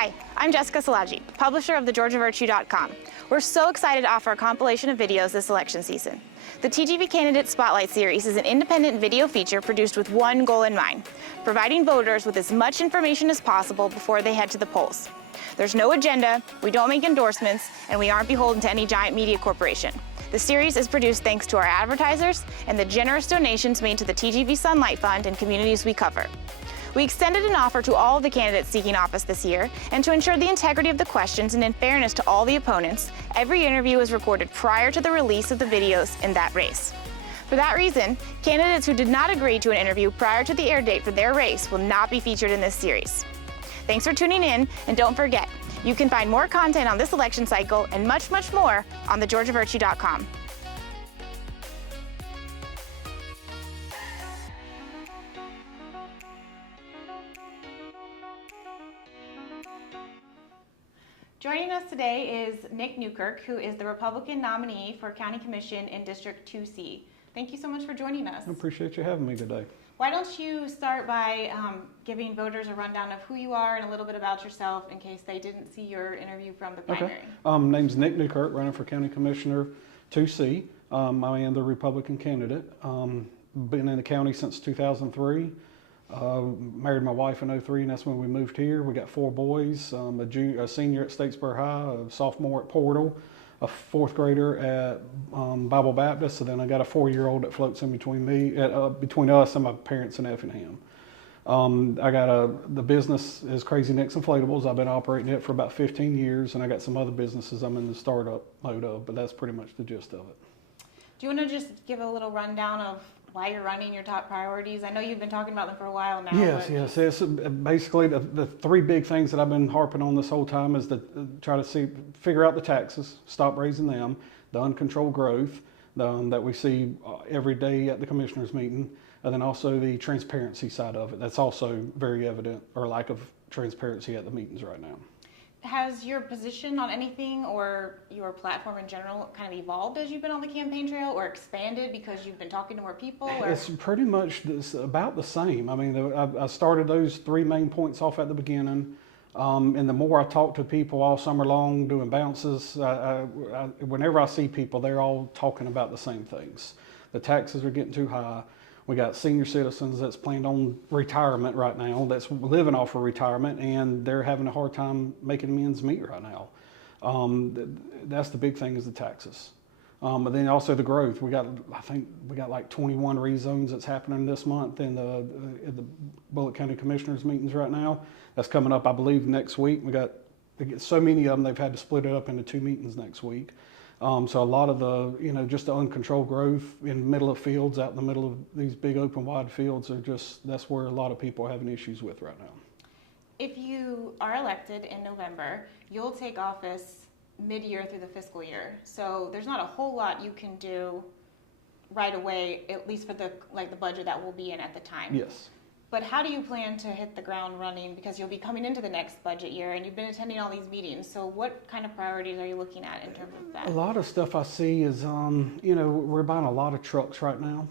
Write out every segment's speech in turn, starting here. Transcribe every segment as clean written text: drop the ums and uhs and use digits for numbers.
Hi, I'm Jessica Salaji, publisher of thegeorgiavirtue.com. We're so excited to offer a compilation of videos this election season. The TGV Candidate Spotlight Series is an independent video feature produced with one goal in mind, providing voters with as much information as possible before they head to the polls. There's no agenda, we don't make endorsements, and we aren't beholden to any giant media corporation. The series is produced thanks to our advertisers and the generous donations made to the TGV Sunlight Fund and communities we cover. We extended an offer to all of the candidates seeking office this year, and to ensure the integrity of the questions and in fairness to all the opponents, every interview is recorded prior to the release of the videos in that race. For that reason, candidates who did not agree to an interview prior to the air date for their race will not be featured in this series. Thanks for tuning in, and don't forget, you can find more content on this election cycle and much, much more on thegeorgiavirtue.com. Joining us today is Nick Newkirk, who is the Republican nominee for County Commission in District 2C. Thank you so much for joining us. I appreciate you having me today. Why don't you start by giving voters a rundown of who you are and a little bit about yourself in case they didn't see your interview from the primary. Okay. Name's Nick Newkirk, running for County Commissioner 2C. I am the Republican candidate. Been in the county since 2003. Married my wife in 2003, and that's when we moved here. We got 4 boys, a senior at Statesboro High, a sophomore at Portal, a 4th grader at Bible Baptist, and then I got a 4-year-old that floats in between between us and my parents in Effingham. I got the business is Crazy Nick's Inflatables. I've been operating it for about 15 years, and I got some other businesses I'm in the startup mode of, but that's pretty much the gist of it. Do you want to just give a little rundown of why you're running, your top priorities? I know you've been talking about them for a while now. Yes. It's basically the 3 big things that I've been harping on this whole time is to try to figure out the taxes, stop raising them, the uncontrolled growth that we see every day at the commissioners meeting, and then also the transparency side of it. That's also very evident, or lack of transparency at the meetings right now. Has your position on anything or your platform in general kind of evolved as you've been on the campaign trail, or expanded because you've been talking to more people? Or? It's pretty much about the same. I mean, I started those 3 main points off at the beginning, and the more I talk to people all summer long doing bounces, whenever I see people, they're all talking about the same things. The taxes are getting too high. We got senior citizens that's planned on retirement right now, that's living off of retirement, and they're having a hard time making ends meet right now. That's the big thing, is the taxes. But then also the growth. I think we got like 21 rezones that's happening this month in the Bulloch County Commissioners meetings right now. That's coming up, I believe, next week. We get so many of them, they've had to split it up into 2 meetings next week. So a lot of the, just the uncontrolled growth in the middle of fields, out in the middle of these big open wide fields, that's where a lot of people are having issues with right now. If you are elected in November, you'll take office mid-year through the fiscal year. So there's not a whole lot you can do right away, at least for the budget that we'll be in at the time. Yes. But how do you plan to hit the ground running? Because you'll be coming into the next budget year and you've been attending all these meetings. So what kind of priorities are you looking at in terms of that? A lot of stuff I see is, we're buying a lot of trucks right now.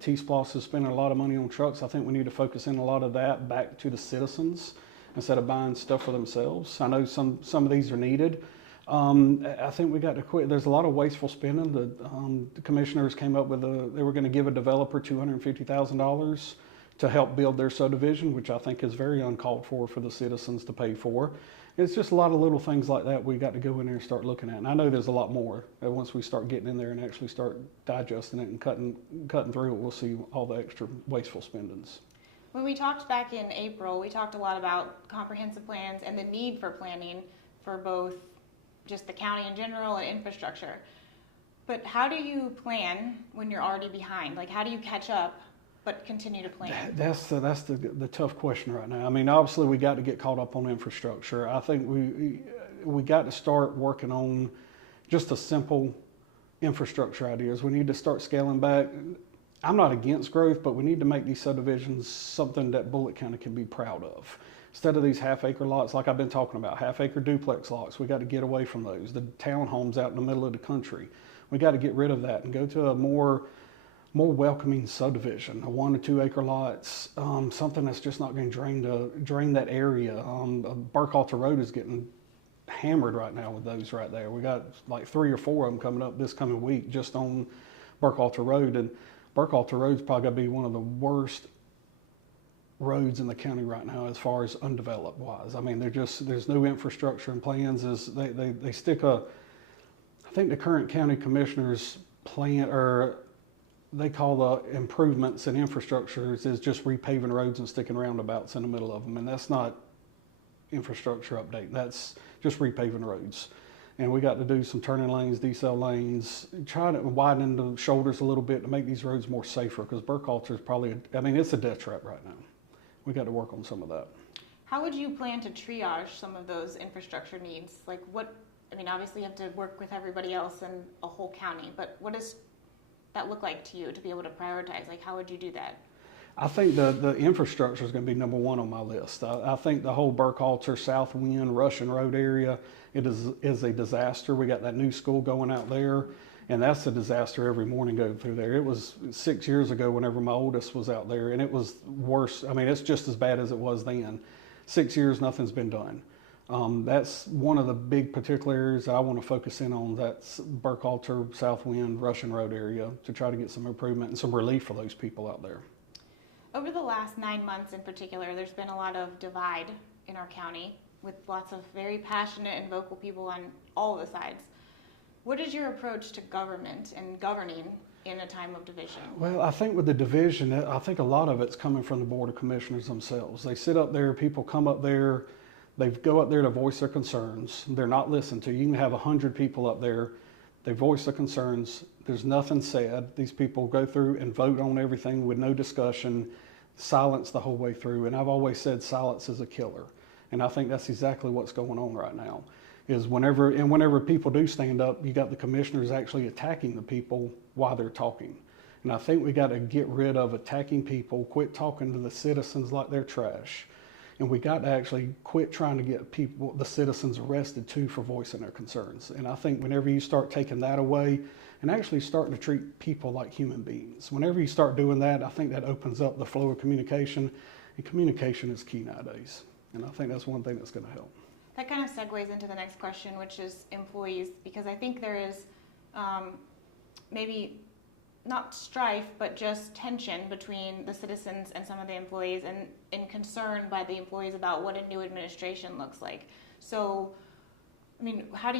T-Splosh is spending a lot of money on trucks. I think we need to focus in a lot of that back to the citizens instead of buying stuff for themselves. I know some of these are needed. I think we got to quit. There's a lot of wasteful spending. The commissioners came up with they were going to give a developer $250,000 to help build their subdivision, which I think is very uncalled for the citizens to pay for. It's just a lot of little things like that we got to go in there and start looking at. And I know there's a lot more. Once we start getting in there and actually start digesting it and cutting through it, we'll see all the extra wasteful spendings. When we talked back in April, we talked a lot about comprehensive plans and the need for planning for both just the county in general and infrastructure. But how do you plan when you're already behind? Like, how do you catch up but continue to plan? That's the tough question right now. I mean, obviously we got to get caught up on infrastructure. I think we got to start working on just a simple infrastructure ideas. We need to start scaling back. I'm not against growth, but we need to make these subdivisions something that Bulloch County can be proud of. Instead of these half-acre lots, like I've been talking about, half-acre duplex lots, we got to get away from those. The townhomes out in the middle of the country, we got to get rid of that and go to a more more welcoming subdivision, a 1 to 2 acre lots, something that's just not going to drain that area. Burkhalter Road is getting hammered right now with those right there. We got like 3 or 4 of them coming up this coming week just on Burkhalter Road, and Burkhalter Road's probably going to be one of the worst roads in the county right now as far as undeveloped wise. I mean, there's no infrastructure and plans. They stick I think the current county commissioner's plan, or they call the improvements and infrastructures is just repaving roads and sticking roundabouts in the middle of them, and that's not infrastructure update. That's just repaving roads. And we got to do some turning lanes, decel lanes, try to widen the shoulders a little bit to make these roads more safer, because Burkhalter is probably, it's a death trap right now. We got to work on some of that. How would you plan to triage some of those infrastructure needs? Like obviously you have to work with everybody else in a whole county, but what does that look like to you to be able to prioritize? Like, how would you do that? I think the infrastructure is going to be number one on my list. I think the whole Burkhalter, South Wind, Russian Road area, it is a disaster. We got that new school going out there, and that's a disaster every morning going through there. It was 6 years ago whenever my oldest was out there, and it was worse. It's just as bad as it was then. 6 years, nothing's been done. That's one of the big particular areas I want to focus in on. That's Burkhalter, South Wind, Russian Road area, to try to get some improvement and some relief for those people out there. Over the last 9 months in particular, there's been a lot of divide in our county with lots of very passionate and vocal people on all the sides. What is your approach to government and governing in a time of division? Well, I think with the division, I think a lot of it's coming from the Board of Commissioners themselves. They sit up there, people come up there, they go up there to voice their concerns. They're not listened to. You can have 100 people up there, they voice their concerns, there's nothing said. These people go through and vote on everything with no discussion, silence the whole way through. And I've always said silence is a killer. And I think that's exactly what's going on right now. Is whenever people do stand up, you got the commissioners actually attacking the people while they're talking. And I think we got to get rid of attacking people, quit talking to the citizens like they're trash. And we got to actually quit trying to get the citizens arrested too for voicing their concerns. And I think whenever you start taking that away and actually starting to treat people like human beings, whenever you start doing that, I think that opens up the flow of communication. And communication is key nowadays. And I think that's one thing that's going to help. That kind of segues into the next question, which is employees, because I think there is maybe not strife, but just tension between the citizens and some of the employees, and concern by the employees about what a new administration looks like. So, how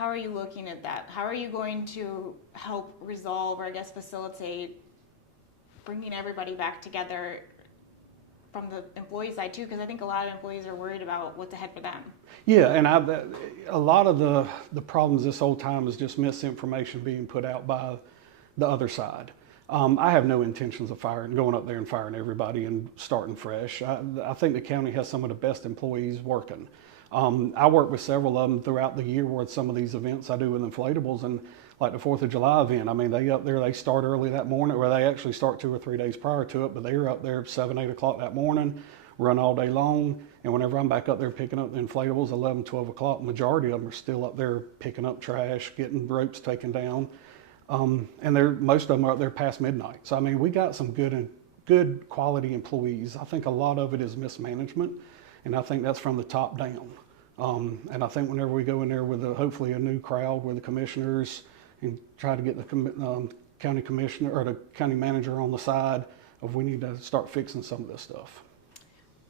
are you looking at that? How are you going to help resolve, or I guess facilitate, bringing everybody back together from the employee side too? Because I think a lot of employees are worried about what's ahead for them. Yeah, and a lot of the problems this whole time is just misinformation being put out by the other side. I have no intentions of going up there and firing everybody and starting fresh. I think the county has some of the best employees working. I work with several of them throughout the year with some of these events I do with inflatables, and like the 4th of July event, they up there, they start early that morning, or they actually start 2 or 3 days prior to it, but they're up there 7, 8 o'clock that morning, run all day long, and whenever I'm back up there picking up the inflatables, 11, 12 o'clock, majority of them are still up there picking up trash, getting ropes taken down, and most of them are up there past midnight. So we got some good quality employees. I think a lot of it is mismanagement, and I think that's from the top down. And I think whenever we go in there with hopefully a new crowd with the commissioners, and try to get the county commissioner or the county manager on the side of, we need to start fixing some of this stuff.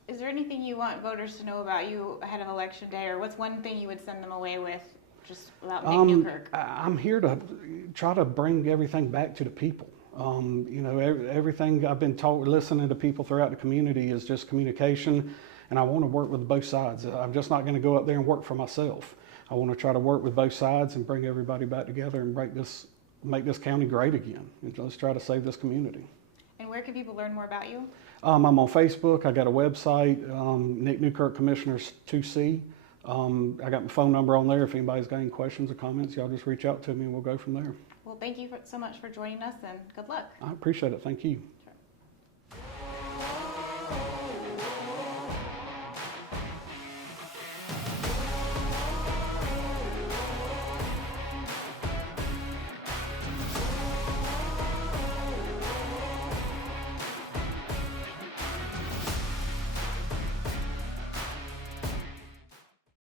Is there anything you want voters to know about you ahead of Election Day, or what's one thing you would send them away with just about Nick Newkirk? I'm here to try to bring everything back to the people. Everything I've been taught, listening to people throughout the community, is just communication, and I want to work with both sides. I'm just not going to go up there and work for myself. I want to try to work with both sides and bring everybody back together and make this county great again. And let's try to save this community. And where can people learn more about you? I'm on Facebook. I got a website, Nick Newkirk Commissioner Seat. I got my phone number on there. If anybody's got any questions or comments, y'all just reach out to me and we'll go from there. Well, thank you so much for joining us, and good luck. I appreciate it. Thank you.